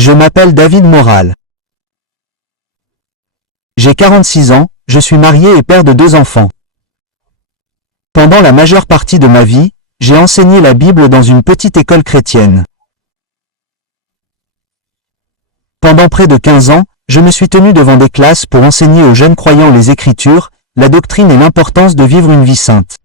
Je m'appelle David Moral. J'ai 46 ans, je suis marié et père de 2 enfants. Pendant la majeure partie de ma vie, j'ai enseigné la Bible dans une petite école chrétienne. Pendant près de 15 ans, je me suis tenu devant des classes pour enseigner aux jeunes croyants les Écritures, la doctrine et l'importance de vivre une vie sainte.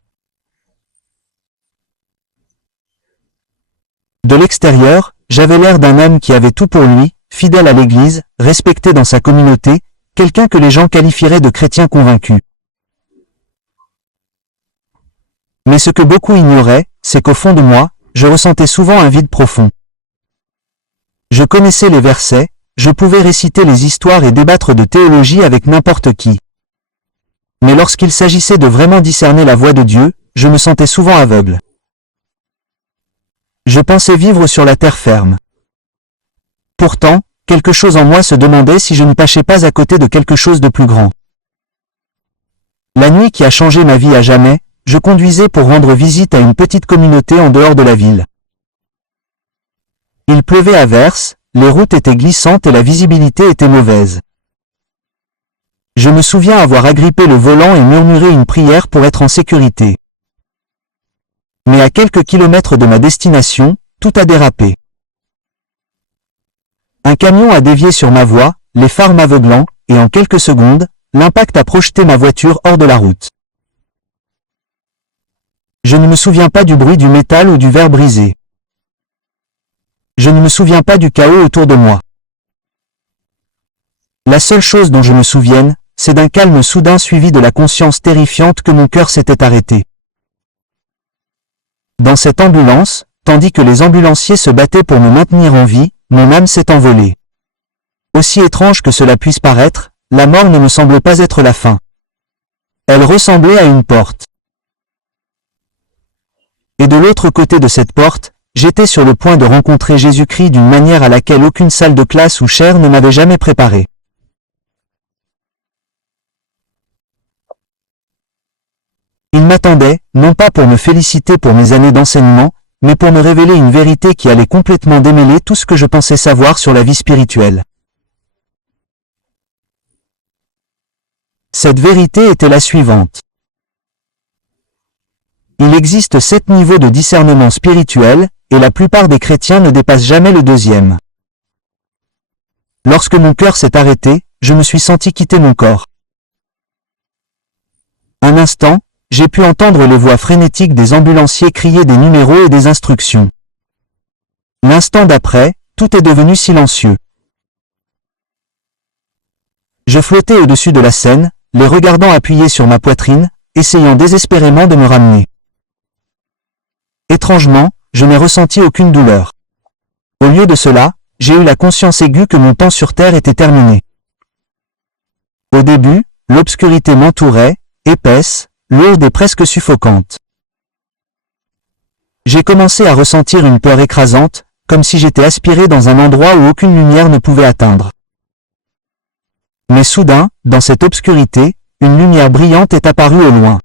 De l'extérieur, j'avais l'air d'un homme qui avait tout pour lui, fidèle à l'Église, respecté dans sa communauté, quelqu'un que les gens qualifieraient de chrétien convaincu. Mais ce que beaucoup ignoraient, c'est qu'au fond de moi, je ressentais souvent un vide profond. Je connaissais les versets, je pouvais réciter les histoires et débattre de théologie avec n'importe qui. Mais lorsqu'il s'agissait de vraiment discerner la voix de Dieu, je me sentais souvent aveugle. Je pensais vivre sur la terre ferme. Pourtant, quelque chose en moi se demandait si je ne passais pas à côté de quelque chose de plus grand. La nuit qui a changé ma vie à jamais, je conduisais pour rendre visite à une petite communauté en dehors de la ville. Il pleuvait à verse, les routes étaient glissantes et la visibilité était mauvaise. Je me souviens avoir agrippé le volant et murmuré une prière pour être en sécurité. Mais à quelques kilomètres de ma destination, tout a dérapé. Un camion a dévié sur ma voie, les phares m'aveuglant, et en quelques secondes, l'impact a projeté ma voiture hors de la route. Je ne me souviens pas du bruit du métal ou du verre brisé. Je ne me souviens pas du chaos autour de moi. La seule chose dont je me souvienne, c'est d'un calme soudain suivi de la conscience terrifiante que mon cœur s'était arrêté. Dans cette ambulance, tandis que les ambulanciers se battaient pour me maintenir en vie, mon âme s'est envolée. Aussi étrange que cela puisse paraître, la mort ne me semble pas être la fin. Elle ressemblait à une porte. Et de l'autre côté de cette porte, j'étais sur le point de rencontrer Jésus-Christ d'une manière à laquelle aucune salle de classe ou chaire ne m'avait jamais préparé. Il m'attendait, non pas pour me féliciter pour mes années d'enseignement, mais pour me révéler une vérité qui allait complètement démêler tout ce que je pensais savoir sur la vie spirituelle. Cette vérité était la suivante. Il existe 7 niveaux de discernement spirituel, et la plupart des chrétiens ne dépassent jamais le 2e. Lorsque mon cœur s'est arrêté, je me suis senti quitter mon corps. Un instant, j'ai pu entendre les voix frénétiques des ambulanciers crier des numéros et des instructions. L'instant d'après, tout est devenu silencieux. Je flottais au-dessus de la scène, les regardant appuyés sur ma poitrine, essayant désespérément de me ramener. Étrangement, je n'ai ressenti aucune douleur. Au lieu de cela, j'ai eu la conscience aiguë que mon temps sur Terre était terminé. Au début, l'obscurité m'entourait, épaisse, lourde et presque suffocante. J'ai commencé à ressentir une peur écrasante, comme si j'étais aspiré dans un endroit où aucune lumière ne pouvait atteindre. Mais soudain, dans cette obscurité, une lumière brillante est apparue au loin.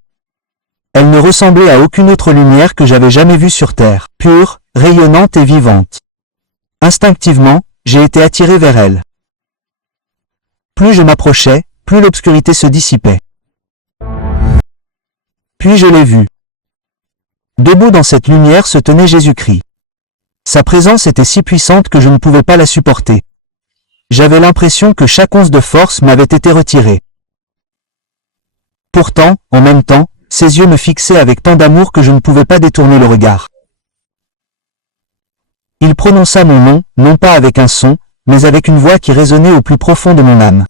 Elle ne ressemblait à aucune autre lumière que j'avais jamais vue sur Terre, pure, rayonnante et vivante. Instinctivement, j'ai été attiré vers elle. Plus je m'approchais, plus l'obscurité se dissipait. Puis je l'ai vue. Debout dans cette lumière se tenait Jésus-Christ. Sa présence était si puissante que je ne pouvais pas la supporter. J'avais l'impression que chaque once de force m'avait été retirée. Pourtant, en même temps, ses yeux me fixaient avec tant d'amour que je ne pouvais pas détourner le regard. Il prononça mon nom, non pas avec un son, mais avec une voix qui résonnait au plus profond de mon âme.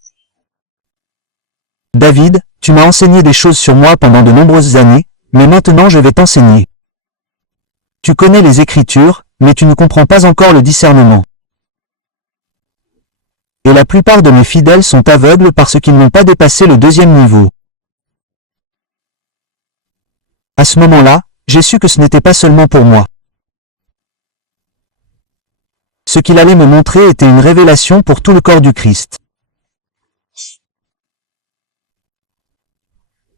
« David, tu m'as enseigné des choses sur moi pendant de nombreuses années, mais maintenant je vais t'enseigner. Tu connais les Écritures, mais tu ne comprends pas encore le discernement. Et la plupart de mes fidèles sont aveugles parce qu'ils n'ont pas dépassé le 2e niveau. » À ce moment-là, j'ai su que ce n'était pas seulement pour moi. Ce qu'il allait me montrer était une révélation pour tout le corps du Christ.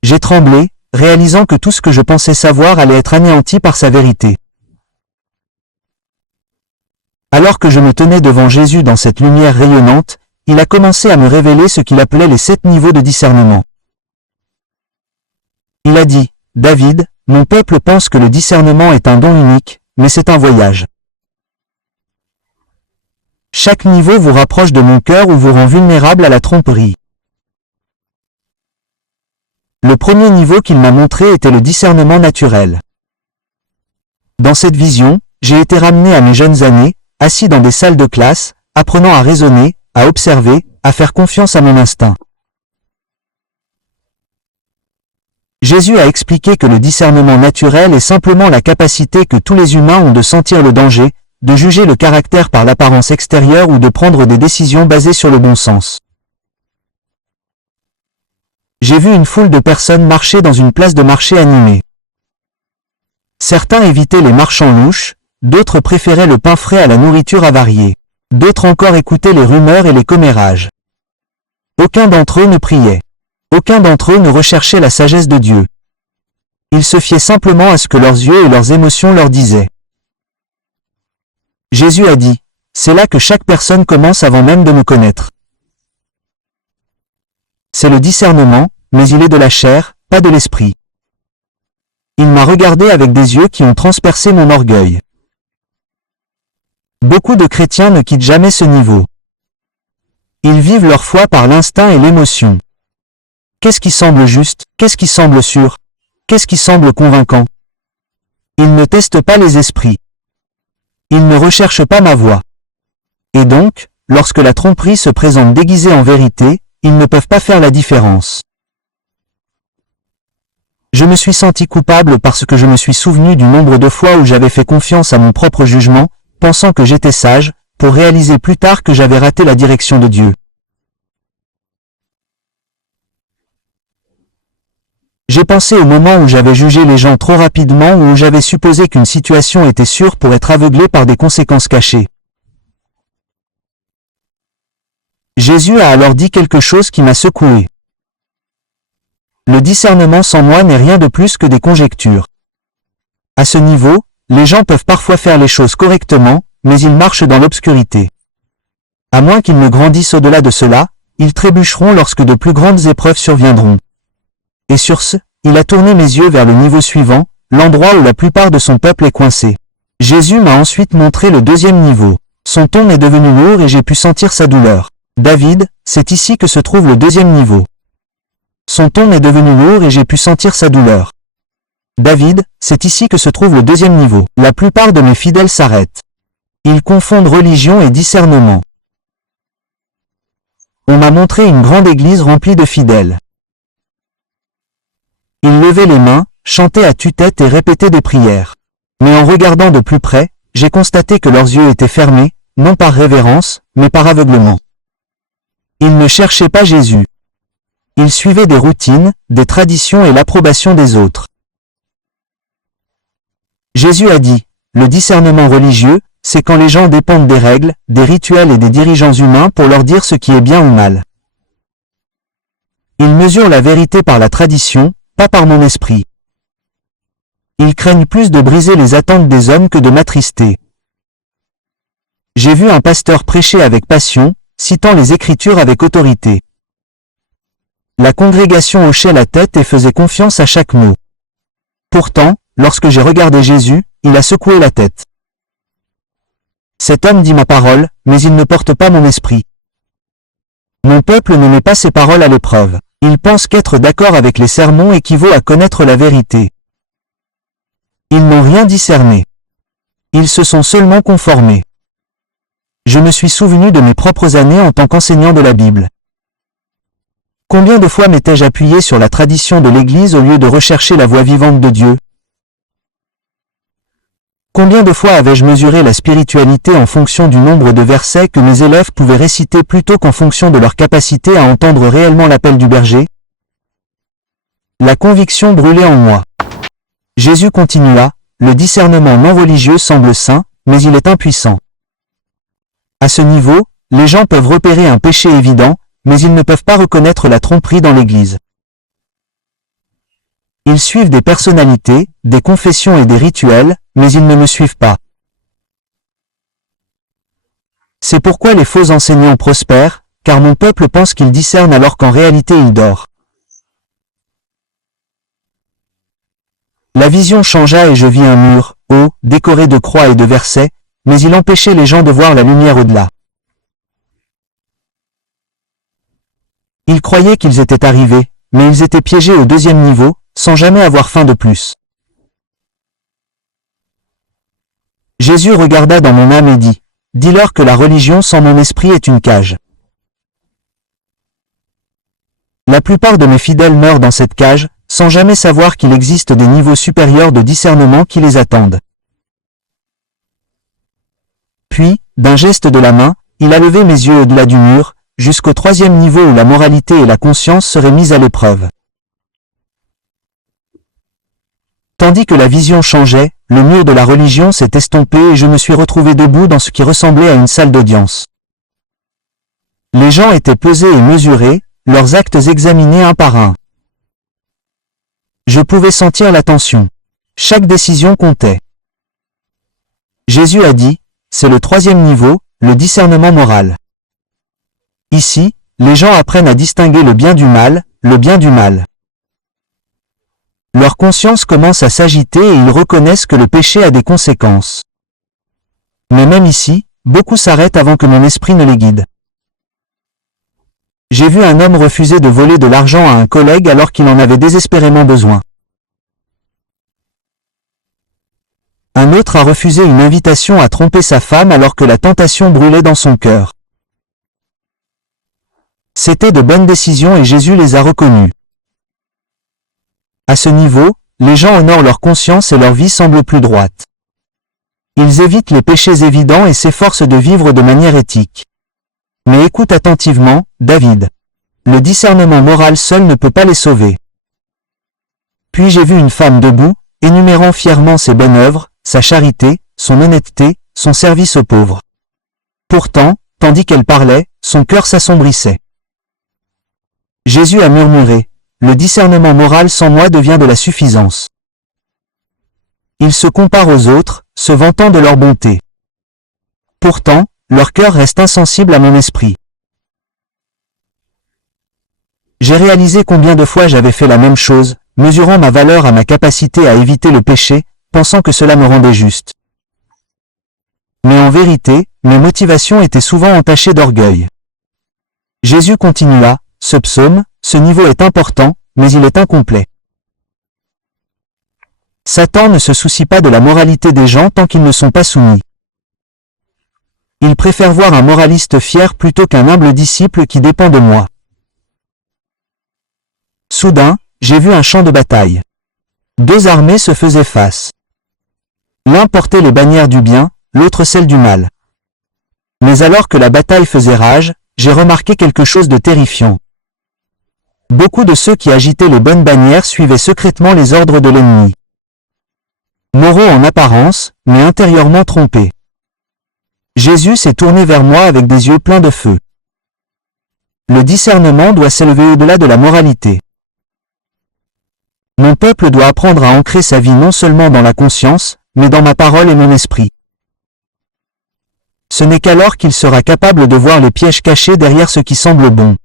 J'ai tremblé, réalisant que tout ce que je pensais savoir allait être anéanti par sa vérité. Alors que je me tenais devant Jésus dans cette lumière rayonnante, il a commencé à me révéler ce qu'il appelait les 7 niveaux de discernement. Il a dit, « David, mon peuple pense que le discernement est un don unique, mais c'est un voyage. Chaque niveau vous rapproche de mon cœur ou vous rend vulnérable à la tromperie. » Le premier niveau qu'il m'a montré était le discernement naturel. Dans cette vision, j'ai été ramené à mes jeunes années, assis dans des salles de classe, apprenant à raisonner, à observer, à faire confiance à mon instinct. Jésus a expliqué que le discernement naturel est simplement la capacité que tous les humains ont de sentir le danger, de juger le caractère par l'apparence extérieure ou de prendre des décisions basées sur le bon sens. J'ai vu une foule de personnes marcher dans une place de marché animée. Certains évitaient les marchands louches, d'autres préféraient le pain frais à la nourriture avariée. D'autres encore écoutaient les rumeurs et les commérages. Aucun d'entre eux ne priait. Aucun d'entre eux ne recherchait la sagesse de Dieu. Ils se fiaient simplement à ce que leurs yeux et leurs émotions leur disaient. Jésus a dit, « C'est là que chaque personne commence avant même de me connaître. » C'est le discernement, mais il est de la chair, pas de l'esprit. Il m'a regardé avec des yeux qui ont transpercé mon orgueil. Beaucoup de chrétiens ne quittent jamais ce niveau. Ils vivent leur foi par l'instinct et l'émotion. Qu'est-ce qui semble juste? Qu'est-ce qui semble sûr? Qu'est-ce qui semble convaincant? Ils ne testent pas les esprits. Ils ne recherchent pas ma voix. Et donc, lorsque la tromperie se présente déguisée en vérité, ils ne peuvent pas faire la différence. Je me suis senti coupable parce que je me suis souvenu du nombre de fois où j'avais fait confiance à mon propre jugement, pensant que j'étais sage, pour réaliser plus tard que j'avais raté la direction de Dieu. J'ai pensé au moment où j'avais jugé les gens trop rapidement ou où j'avais supposé qu'une situation était sûre pour être aveuglé par des conséquences cachées. Jésus a alors dit quelque chose qui m'a secoué. Le discernement sans moi n'est rien de plus que des conjectures. À ce niveau, les gens peuvent parfois faire les choses correctement, mais ils marchent dans l'obscurité. À moins qu'ils ne grandissent au-delà de cela, ils trébucheront lorsque de plus grandes épreuves surviendront. Et sur ce, il a tourné mes yeux vers le niveau suivant, l'endroit où la plupart de son peuple est coincé. Jésus m'a ensuite montré le deuxième niveau. Son ton est devenu lourd et j'ai pu sentir sa douleur. David, c'est ici que se trouve le deuxième niveau. Son ton est devenu lourd et j'ai pu sentir sa douleur. David, c'est ici que se trouve le deuxième niveau. La plupart de mes fidèles s'arrêtent. Ils confondent religion et discernement. On m'a montré une grande église remplie de fidèles. Ils levaient les mains, chantaient à tue-tête et répétaient des prières. Mais en regardant de plus près, j'ai constaté que leurs yeux étaient fermés, non par révérence, mais par aveuglement. Ils ne cherchaient pas Jésus. Ils suivaient des routines, des traditions et l'approbation des autres. Jésus a dit, le discernement religieux, c'est quand les gens dépendent des règles, des rituels et des dirigeants humains pour leur dire ce qui est bien ou mal. Ils mesurent la vérité par la tradition, pas par mon esprit. Ils craignent plus de briser les attentes des hommes que de m'attrister. J'ai vu un pasteur prêcher avec passion, citant les Écritures avec autorité. La congrégation hochait la tête et faisait confiance à chaque mot. Pourtant, lorsque j'ai regardé Jésus, il a secoué la tête. Cet homme dit ma parole, mais il ne porte pas mon esprit. Mon peuple ne met pas ses paroles à l'épreuve. Il pense qu'être d'accord avec les sermons équivaut à connaître la vérité. Ils n'ont rien discerné. Ils se sont seulement conformés. Je me suis souvenu de mes propres années en tant qu'enseignant de la Bible. Combien de fois m'étais-je appuyé sur la tradition de l'Église au lieu de rechercher la voix vivante de Dieu? Combien de fois avais-je mesuré la spiritualité en fonction du nombre de versets que mes élèves pouvaient réciter plutôt qu'en fonction de leur capacité à entendre réellement l'appel du berger? La conviction brûlait en moi. Jésus continua, le discernement non religieux semble sain, mais il est impuissant. À ce niveau, les gens peuvent repérer un péché évident, mais ils ne peuvent pas reconnaître la tromperie dans l'Église. Ils suivent des personnalités, des confessions et des rituels, mais ils ne me suivent pas. C'est pourquoi les faux enseignants prospèrent, car mon peuple pense qu'il discerne alors qu'en réalité il dort. La vision changea et je vis un mur, haut, décoré de croix et de versets, mais il empêchait les gens de voir la lumière au-delà. Ils croyaient qu'ils étaient arrivés, mais ils étaient piégés au deuxième niveau, sans jamais avoir faim de plus. Jésus regarda dans mon âme et dit, « Dis-leur que la religion sans mon esprit est une cage. » La plupart de mes fidèles meurent dans cette cage, sans jamais savoir qu'il existe des niveaux supérieurs de discernement qui les attendent. Puis, d'un geste de la main, il a levé mes yeux au-delà du mur, jusqu'au troisième niveau où la moralité et la conscience seraient mises à l'épreuve. Tandis que la vision changeait, le mur de la religion s'est estompé et je me suis retrouvé debout dans ce qui ressemblait à une salle d'audience. Les gens étaient pesés et mesurés, leurs actes examinés un par un. Je pouvais sentir la tension. Chaque décision comptait. Jésus a dit, c'est le troisième niveau, le discernement moral. Ici, les gens apprennent à distinguer le bien du mal, le bien du mal. Leur conscience commence à s'agiter et ils reconnaissent que le péché a des conséquences. Mais même ici, beaucoup s'arrêtent avant que mon esprit ne les guide. J'ai vu un homme refuser de voler de l'argent à un collègue alors qu'il en avait désespérément besoin. Un autre a refusé une invitation à tromper sa femme alors que la tentation brûlait dans son cœur. C'étaient de bonnes décisions et Jésus les a reconnues. À ce niveau, les gens honorent leur conscience et leur vie semble plus droite. Ils évitent les péchés évidents et s'efforcent de vivre de manière éthique. Mais écoute attentivement, David. Le discernement moral seul ne peut pas les sauver. Puis j'ai vu une femme debout, énumérant fièrement ses bonnes œuvres, sa charité, son honnêteté, son service aux pauvres. Pourtant, tandis qu'elle parlait, son cœur s'assombrissait. Jésus a murmuré, « Le discernement moral sans moi devient de la suffisance. » Ils se comparent aux autres, se vantant de leur bonté. Pourtant, leur cœur reste insensible à mon esprit. J'ai réalisé combien de fois j'avais fait la même chose, mesurant ma valeur à ma capacité à éviter le péché, pensant que cela me rendait juste. Mais en vérité, mes motivations étaient souvent entachées d'orgueil. Jésus continua, « Ce psaume, ce niveau est important, mais il est incomplet. » Satan ne se soucie pas de la moralité des gens tant qu'ils ne sont pas soumis. Il préfère voir un moraliste fier plutôt qu'un humble disciple qui dépend de moi. Soudain, j'ai vu un champ de bataille. Deux armées se faisaient face. L'un portait les bannières du bien, l'autre celles du mal. Mais alors que la bataille faisait rage, j'ai remarqué quelque chose de terrifiant. Beaucoup de ceux qui agitaient les bonnes bannières suivaient secrètement les ordres de l'ennemi. Moraux en apparence, mais intérieurement trompés. Jésus s'est tourné vers moi avec des yeux pleins de feu. Le discernement doit s'élever au-delà de la moralité. Mon peuple doit apprendre à ancrer sa vie non seulement dans la conscience, mais dans ma parole et mon esprit. Ce n'est qu'alors qu'il sera capable de voir les pièges cachés derrière ce qui semble bon.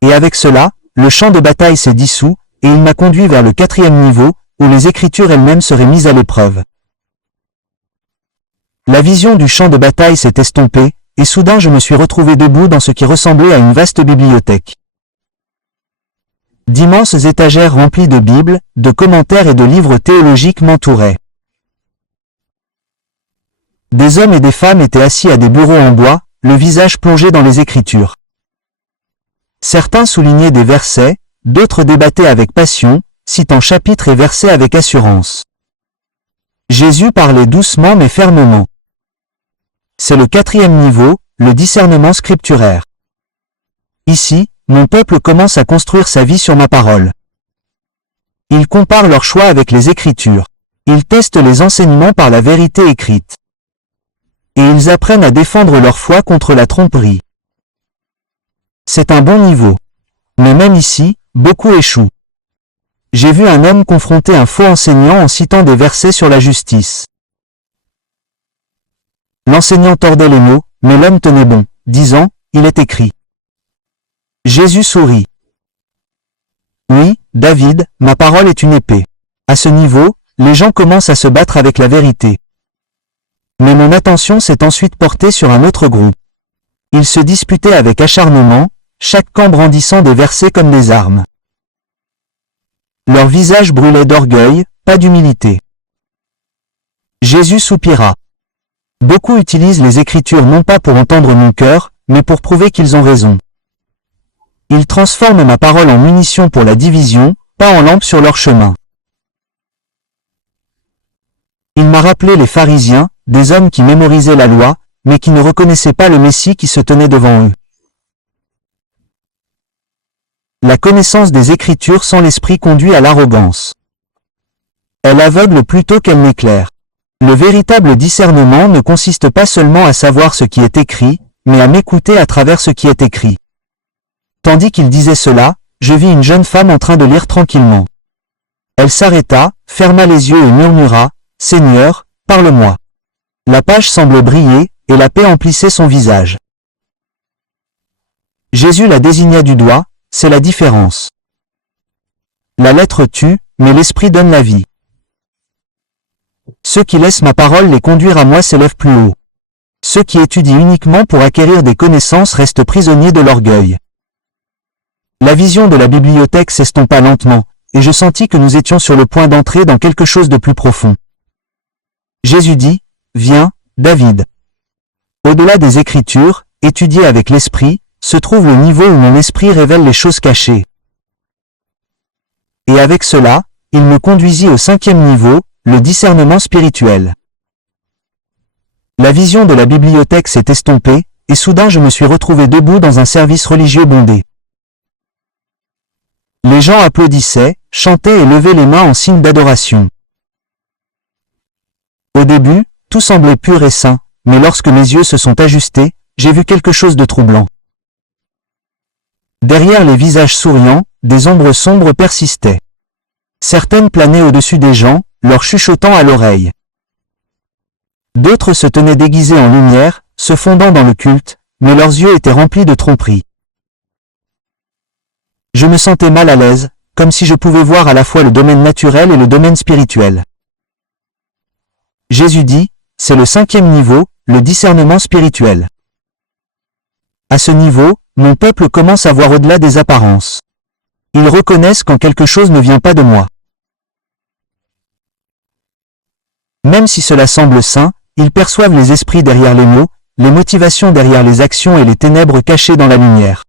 Et avec cela, le champ de bataille s'est dissous, et il m'a conduit vers le quatrième niveau, où les Écritures elles-mêmes seraient mises à l'épreuve. La vision du champ de bataille s'est estompée, et soudain je me suis retrouvé debout dans ce qui ressemblait à une vaste bibliothèque. D'immenses étagères remplies de Bibles, de commentaires et de livres théologiques m'entouraient. Des hommes et des femmes étaient assis à des bureaux en bois, le visage plongé dans les Écritures. Certains soulignaient des versets, d'autres débattaient avec passion, citant chapitres et versets avec assurance. Jésus parlait doucement mais fermement. C'est le quatrième niveau, le discernement scripturaire. Ici, mon peuple commence à construire sa vie sur ma parole. Ils comparent leur choix avec les Écritures. Ils testent les enseignements par la vérité écrite. Et ils apprennent à défendre leur foi contre la tromperie. C'est un bon niveau. Mais même ici, beaucoup échouent. J'ai vu un homme confronter un faux enseignant en citant des versets sur la justice. L'enseignant tordait les mots, mais l'homme tenait bon, disant, il est écrit. Jésus sourit. Oui, David, ma parole est une épée. À ce niveau, les gens commencent à se battre avec la vérité. Mais mon attention s'est ensuite portée sur un autre groupe. Ils se disputaient avec acharnement, chaque camp brandissant des versets comme des armes. Leur visage brûlait d'orgueil, pas d'humilité. Jésus soupira. Beaucoup utilisent les Écritures non pas pour entendre mon cœur, mais pour prouver qu'ils ont raison. Ils transforment ma parole en munition pour la division, pas en lampe sur leur chemin. Il m'a rappelé les pharisiens, des hommes qui mémorisaient la loi, mais qui ne reconnaissaient pas le Messie qui se tenait devant eux. La connaissance des Écritures sans l'esprit conduit à l'arrogance. Elle aveugle plutôt qu'elle n'éclaire. Le véritable discernement ne consiste pas seulement à savoir ce qui est écrit, mais à m'écouter à travers ce qui est écrit. Tandis qu'il disait cela, je vis une jeune femme en train de lire tranquillement. Elle s'arrêta, ferma les yeux et murmura, « Seigneur, parle-moi. » La page semblait briller, et la paix emplissait son visage. Jésus la désigna du doigt, c'est la différence. La lettre tue, mais l'esprit donne la vie. Ceux qui laissent ma parole les conduire à moi s'élèvent plus haut. Ceux qui étudient uniquement pour acquérir des connaissances restent prisonniers de l'orgueil. La vision de la bibliothèque s'estompa lentement, et je sentis que nous étions sur le point d'entrer dans quelque chose de plus profond. Jésus dit, « Viens, David. » Au-delà des Écritures, étudiées avec l'esprit, se trouve le niveau où mon esprit révèle les choses cachées. Et avec cela, il me conduisit au 5e niveau, le discernement spirituel. La vision de la bibliothèque s'est estompée, et soudain je me suis retrouvé debout dans un service religieux bondé. Les gens applaudissaient, chantaient et levaient les mains en signe d'adoration. Au début, tout semblait pur et sain, mais lorsque mes yeux se sont ajustés, j'ai vu quelque chose de troublant. Derrière les visages souriants, des ombres sombres persistaient. Certaines planaient au-dessus des gens, leur chuchotant à l'oreille. D'autres se tenaient déguisés en lumière, se fondant dans le culte, mais leurs yeux étaient remplis de tromperie. Je me sentais mal à l'aise, comme si je pouvais voir à la fois le domaine naturel et le domaine spirituel. Jésus dit, c'est le 5e niveau, le discernement spirituel. À ce niveau, mon peuple commence à voir au-delà des apparences. Ils reconnaissent quand quelque chose ne vient pas de moi. Même si cela semble sain, ils perçoivent les esprits derrière les mots, les motivations derrière les actions et les ténèbres cachées dans la lumière.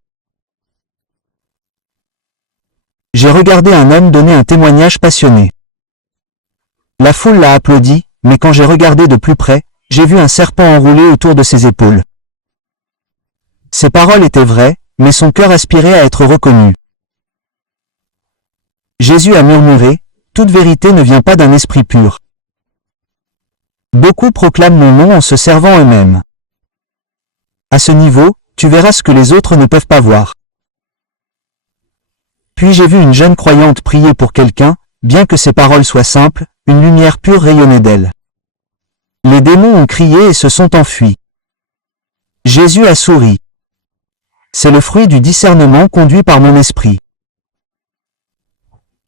J'ai regardé un homme donner un témoignage passionné. La foule l'a applaudi, mais quand j'ai regardé de plus près, j'ai vu un serpent enroulé autour de ses épaules. Ses paroles étaient vraies, mais son cœur aspirait à être reconnu. Jésus a murmuré, « Toute vérité ne vient pas d'un esprit pur. » Beaucoup proclament mon nom en se servant eux-mêmes. À ce niveau, tu verras ce que les autres ne peuvent pas voir. Puis j'ai vu une jeune croyante prier pour quelqu'un, bien que ses paroles soient simples, une lumière pure rayonnait d'elle. Les démons ont crié et se sont enfuis. Jésus a souri. C'est le fruit du discernement conduit par mon esprit.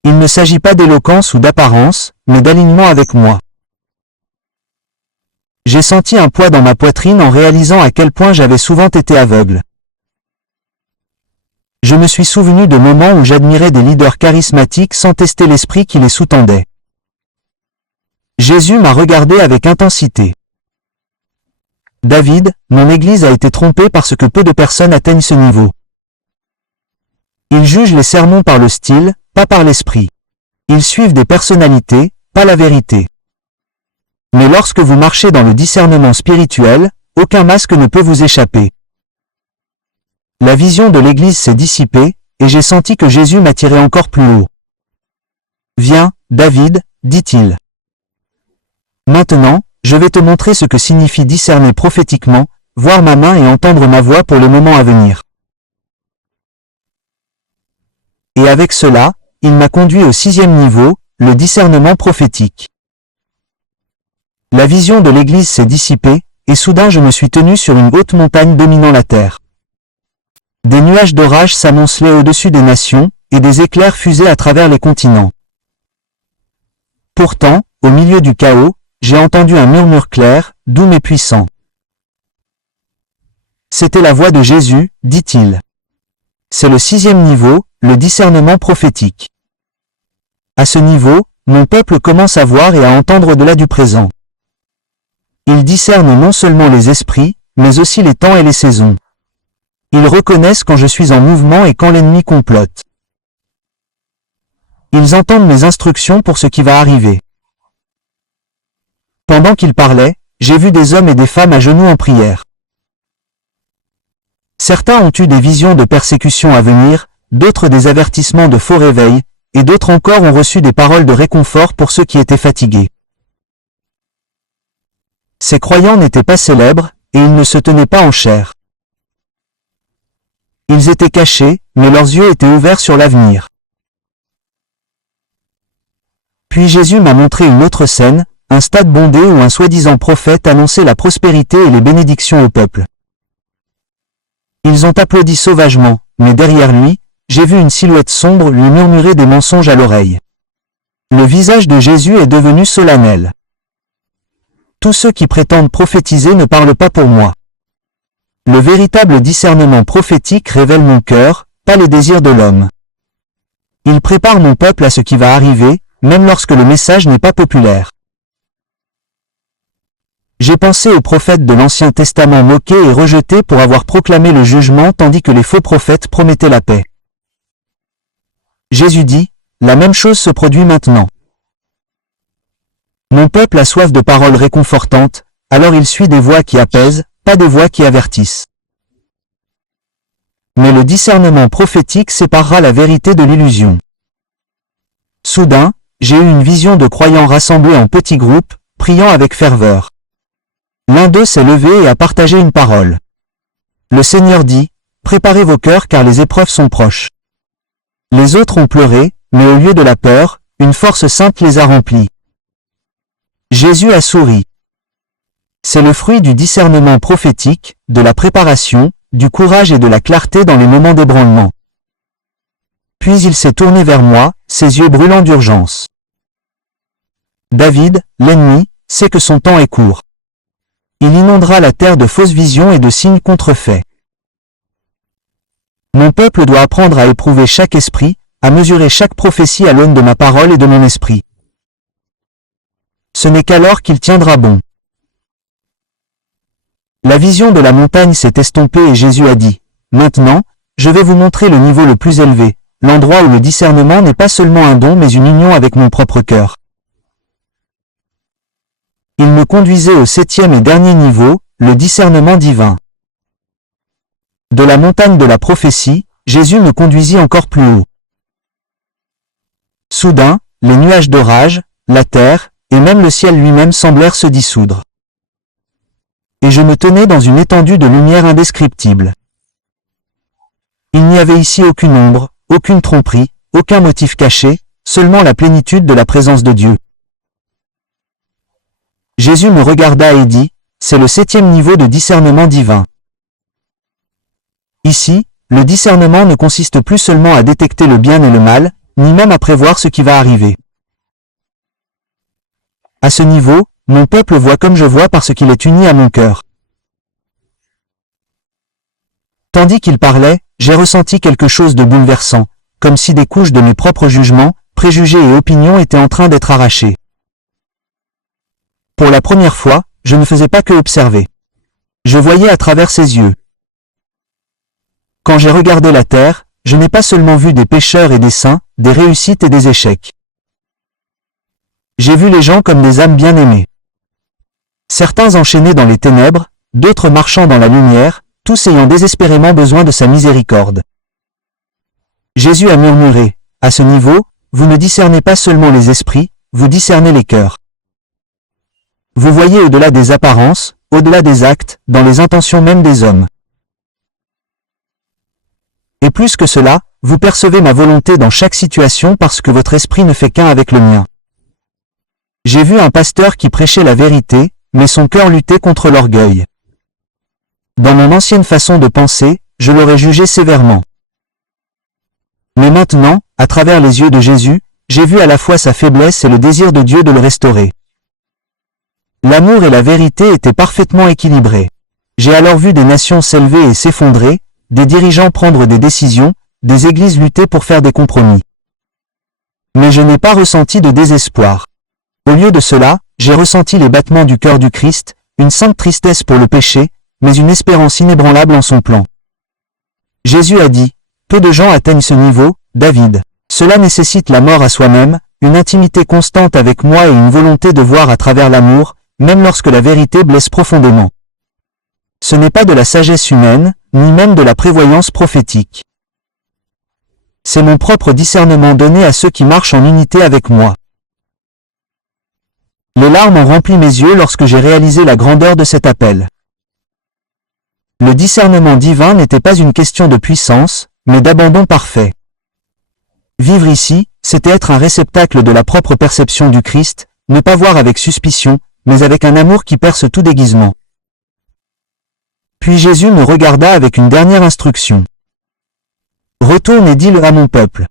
Il ne s'agit pas d'éloquence ou d'apparence, mais d'alignement avec moi. J'ai senti un poids dans ma poitrine en réalisant à quel point j'avais souvent été aveugle. Je me suis souvenu de moments où j'admirais des leaders charismatiques sans tester l'esprit qui les sous-tendait. Jésus m'a regardé avec intensité. David, mon Église a été trompée parce que peu de personnes atteignent ce niveau. Ils jugent les sermons par le style, pas par l'esprit. Ils suivent des personnalités, pas la vérité. Mais lorsque vous marchez dans le discernement spirituel, aucun masque ne peut vous échapper. La vision de l'Église s'est dissipée, et j'ai senti que Jésus m'attirait encore plus haut. « Viens, David, dit-il. Maintenant, je vais te montrer ce que signifie discerner prophétiquement, voir ma main et entendre ma voix pour le moment à venir. » Et avec cela, il m'a conduit au 6e niveau, le discernement prophétique. La vision de l'Église s'est dissipée, et soudain je me suis tenu sur une haute montagne dominant la terre. Des nuages d'orage s'amoncelaient au-dessus des nations, et des éclairs fusaient à travers les continents. Pourtant, au milieu du chaos, j'ai entendu un murmure clair, doux mais puissant. C'était la voix de Jésus, dit-il. C'est le 6e niveau, le discernement prophétique. À ce niveau, mon peuple commence à voir et à entendre au-delà du présent. Ils discernent non seulement les esprits, mais aussi les temps et les saisons. Ils reconnaissent quand je suis en mouvement et quand l'ennemi complote. Ils entendent mes instructions pour ce qui va arriver. Pendant qu'il parlait, j'ai vu des hommes et des femmes à genoux en prière. Certains ont eu des visions de persécution à venir, d'autres des avertissements de faux réveils, et d'autres encore ont reçu des paroles de réconfort pour ceux qui étaient fatigués. Ces croyants n'étaient pas célèbres, et ils ne se tenaient pas en chair. Ils étaient cachés, mais leurs yeux étaient ouverts sur l'avenir. Puis Jésus m'a montré une autre scène, un stade bondé où un soi-disant prophète annonçait la prospérité et les bénédictions au peuple. Ils ont applaudi sauvagement, mais derrière lui, j'ai vu une silhouette sombre lui murmurer des mensonges à l'oreille. Le visage de Jésus est devenu solennel. Tous ceux qui prétendent prophétiser ne parlent pas pour moi. Le véritable discernement prophétique révèle mon cœur, pas les désirs de l'homme. Il prépare mon peuple à ce qui va arriver, même lorsque le message n'est pas populaire. J'ai pensé aux prophètes de l'Ancien Testament moqués et rejetés pour avoir proclamé le jugement tandis que les faux prophètes promettaient la paix. Jésus dit, la même chose se produit maintenant. Mon peuple a soif de paroles réconfortantes, alors il suit des voix qui apaisent, pas des voix qui avertissent. Mais le discernement prophétique séparera la vérité de l'illusion. Soudain, j'ai eu une vision de croyants rassemblés en petits groupes, priant avec ferveur. L'un d'eux s'est levé et a partagé une parole. Le Seigneur dit, « Préparez vos cœurs car les épreuves sont proches. » Les autres ont pleuré, mais au lieu de la peur, une force sainte les a remplis. Jésus a souri. C'est le fruit du discernement prophétique, de la préparation, du courage et de la clarté dans les moments d'ébranlement. Puis il s'est tourné vers moi, ses yeux brûlants d'urgence. David, l'ennemi, sait que son temps est court. Il inondera la terre de fausses visions et de signes contrefaits. Mon peuple doit apprendre à éprouver chaque esprit, à mesurer chaque prophétie à l'aune de ma parole et de mon esprit. Ce n'est qu'alors qu'il tiendra bon. La vision de la montagne s'est estompée et Jésus a dit, « Maintenant, je vais vous montrer le niveau le plus élevé, l'endroit où le discernement n'est pas seulement un don mais une union avec mon propre cœur. » Il me conduisait au 7e et dernier niveau, le discernement divin. De la montagne de la prophétie, Jésus me conduisit encore plus haut. Soudain, les nuages d'orage, la terre, et même le ciel lui-même semblèrent se dissoudre. Et je me tenais dans une étendue de lumière indescriptible. Il n'y avait ici aucune ombre, aucune tromperie, aucun motif caché, seulement la plénitude de la présence de Dieu. Jésus me regarda et dit, « C'est le 7e niveau de discernement divin. » Ici, le discernement ne consiste plus seulement à détecter le bien et le mal, ni même à prévoir ce qui va arriver. À ce niveau, mon peuple voit comme je vois parce qu'il est uni à mon cœur. Tandis qu'il parlait, j'ai ressenti quelque chose de bouleversant, comme si des couches de mes propres jugements, préjugés et opinions étaient en train d'être arrachées. Pour la première fois, je ne faisais pas que observer. Je voyais à travers ses yeux. Quand j'ai regardé la terre, je n'ai pas seulement vu des pécheurs et des saints, des réussites et des échecs. J'ai vu les gens comme des âmes bien-aimées. Certains enchaînés dans les ténèbres, d'autres marchant dans la lumière, tous ayant désespérément besoin de sa miséricorde. Jésus a murmuré, « À ce niveau, vous ne discernez pas seulement les esprits, vous discernez les cœurs. Vous voyez au-delà des apparences, au-delà des actes, dans les intentions même des hommes. Et plus que cela, vous percevez ma volonté dans chaque situation parce que votre esprit ne fait qu'un avec le mien. » J'ai vu un pasteur qui prêchait la vérité, mais son cœur luttait contre l'orgueil. Dans mon ancienne façon de penser, je l'aurais jugé sévèrement. Mais maintenant, à travers les yeux de Jésus, j'ai vu à la fois sa faiblesse et le désir de Dieu de le restaurer. L'amour et la vérité étaient parfaitement équilibrés. J'ai alors vu des nations s'élever et s'effondrer, des dirigeants prendre des décisions, des églises lutter pour faire des compromis. Mais je n'ai pas ressenti de désespoir. Au lieu de cela, j'ai ressenti les battements du cœur du Christ, une sainte tristesse pour le péché, mais une espérance inébranlable en son plan. Jésus a dit, « Peu de gens atteignent ce niveau, David. Cela nécessite la mort à soi-même, une intimité constante avec moi et une volonté de voir à travers l'amour, même lorsque la vérité blesse profondément. Ce n'est pas de la sagesse humaine, ni même de la prévoyance prophétique. C'est mon propre discernement donné à ceux qui marchent en unité avec moi. » Les larmes ont rempli mes yeux lorsque j'ai réalisé la grandeur de cet appel. Le discernement divin n'était pas une question de puissance, mais d'abandon parfait. Vivre ici, c'était être un réceptacle de la propre perception du Christ, ne pas voir avec suspicion, mais avec un amour qui perce tout déguisement. Puis Jésus me regarda avec une dernière instruction. « Retourne et dis-le à mon peuple.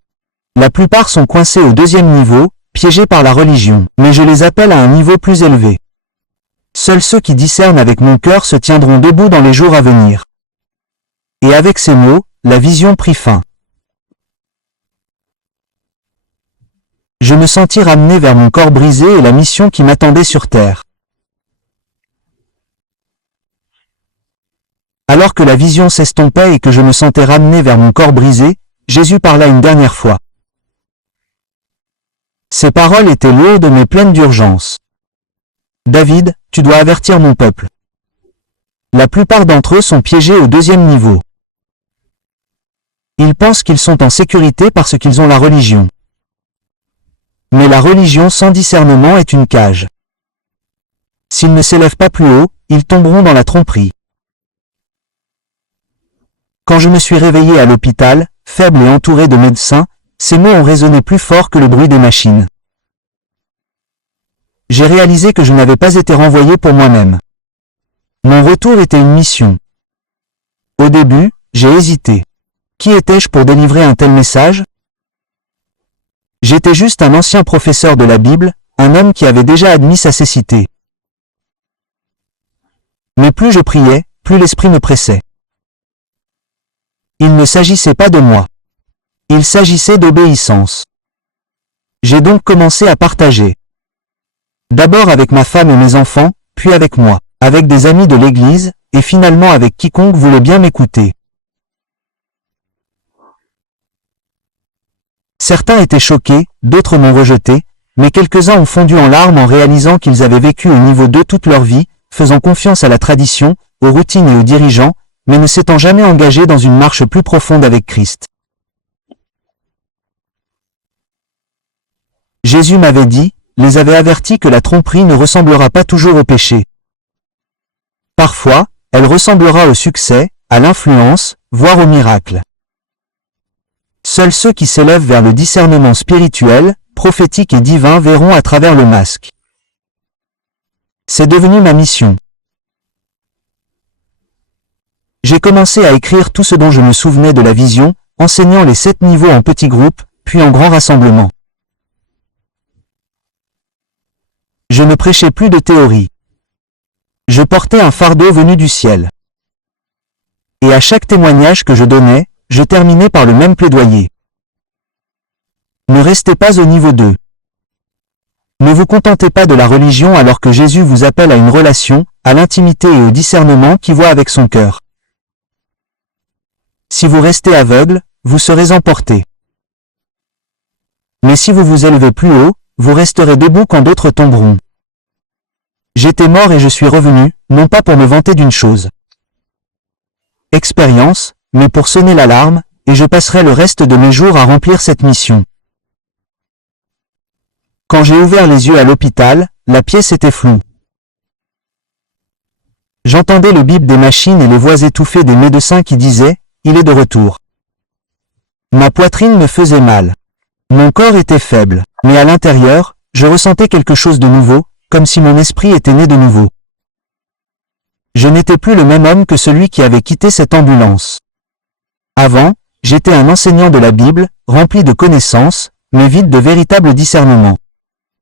La plupart sont coincés au deuxième niveau, piégés par la religion, mais je les appelle à un niveau plus élevé. Seuls ceux qui discernent avec mon cœur se tiendront debout dans les jours à venir. » Et avec ces mots, la vision prit fin. Je me sentis ramené vers mon corps brisé et la mission qui m'attendait sur terre. Alors que la vision s'estompait et que je me sentais ramené vers mon corps brisé, Jésus parla une dernière fois. Ces paroles étaient lourdes mais pleines d'urgence. « David, tu dois avertir mon peuple. La plupart d'entre eux sont piégés au deuxième niveau. Ils pensent qu'ils sont en sécurité parce qu'ils ont la religion. Mais la religion sans discernement est une cage. S'ils ne s'élèvent pas plus haut, ils tomberont dans la tromperie. » Quand je me suis réveillé à l'hôpital, faible et entouré de médecins, ces mots ont résonné plus fort que le bruit des machines. J'ai réalisé que je n'avais pas été renvoyé pour moi-même. Mon retour était une mission. Au début, j'ai hésité. Qui étais-je pour délivrer un tel message? J'étais juste un ancien professeur de la Bible, un homme qui avait déjà admis sa cécité. Mais plus je priais, plus l'esprit me pressait. Il ne s'agissait pas de moi. Il s'agissait d'obéissance. J'ai donc commencé à partager. D'abord avec ma femme et mes enfants, puis avec moi, avec des amis de l'Église, et finalement avec quiconque voulait bien m'écouter. Certains étaient choqués, d'autres m'ont rejeté, mais quelques-uns ont fondu en larmes en réalisant qu'ils avaient vécu au niveau 2 toute leur vie, faisant confiance à la tradition, aux routines et aux dirigeants, mais ne s'étant jamais engagés dans une marche plus profonde avec Christ. Jésus m'avait dit, les avait avertis que la tromperie ne ressemblera pas toujours au péché. Parfois, elle ressemblera au succès, à l'influence, voire au miracle. Seuls ceux qui s'élèvent vers le discernement spirituel, prophétique et divin verront à travers le masque. C'est devenu ma mission. J'ai commencé à écrire tout ce dont je me souvenais de la vision, enseignant les 7 niveaux en petits groupes, puis en grands rassemblements. Je ne prêchais plus de théorie. Je portais un fardeau venu du ciel. Et à chaque témoignage que je donnais, je terminais par le même plaidoyer. Ne restez pas au niveau 2. Ne vous contentez pas de la religion alors que Jésus vous appelle à une relation, à l'intimité et au discernement qui voit avec son cœur. Si vous restez aveugle, vous serez emporté. Mais si vous vous élevez plus haut, vous resterez debout quand d'autres tomberont. J'étais mort et je suis revenu, non pas pour me vanter d'une chose. Expérience, mais pour sonner l'alarme, et je passerai le reste de mes jours à remplir cette mission. Quand j'ai ouvert les yeux à l'hôpital, la pièce était floue. J'entendais le bip des machines et les voix étouffées des médecins qui disaient « Il est de retour ». Ma poitrine me faisait mal. Mon corps était faible, mais à l'intérieur, je ressentais quelque chose de nouveau, comme si mon esprit était né de nouveau. Je n'étais plus le même homme que celui qui avait quitté cette ambulance. Avant, j'étais un enseignant de la Bible, rempli de connaissances, mais vide de véritable discernement.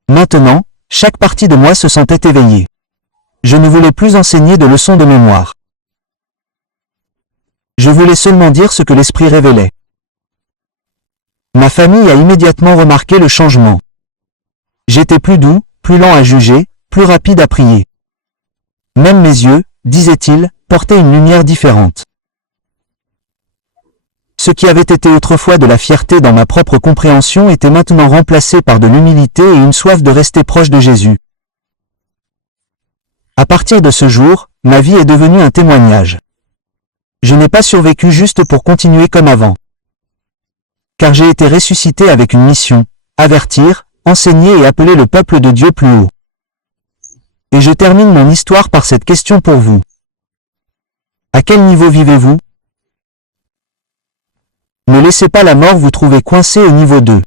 Maintenant, chaque partie de moi se sentait éveillée. Je ne voulais plus enseigner de leçons de mémoire. Je voulais seulement dire ce que l'Esprit révélait. Ma famille a immédiatement remarqué le changement. J'étais plus doux, plus lent à juger, plus rapide à prier. Même mes yeux, disait-il, portaient une lumière différente. Ce qui avait été autrefois de la fierté dans ma propre compréhension était maintenant remplacé par de l'humilité et une soif de rester proche de Jésus. À partir de ce jour, ma vie est devenue un témoignage. Je n'ai pas survécu juste pour continuer comme avant. Car j'ai été ressuscité avec une mission, avertir, enseigner et appeler le peuple de Dieu plus haut. Et je termine mon histoire par cette question pour vous. À quel niveau vivez-vous? Ne laissez pas la mort vous trouver coincé au niveau 2.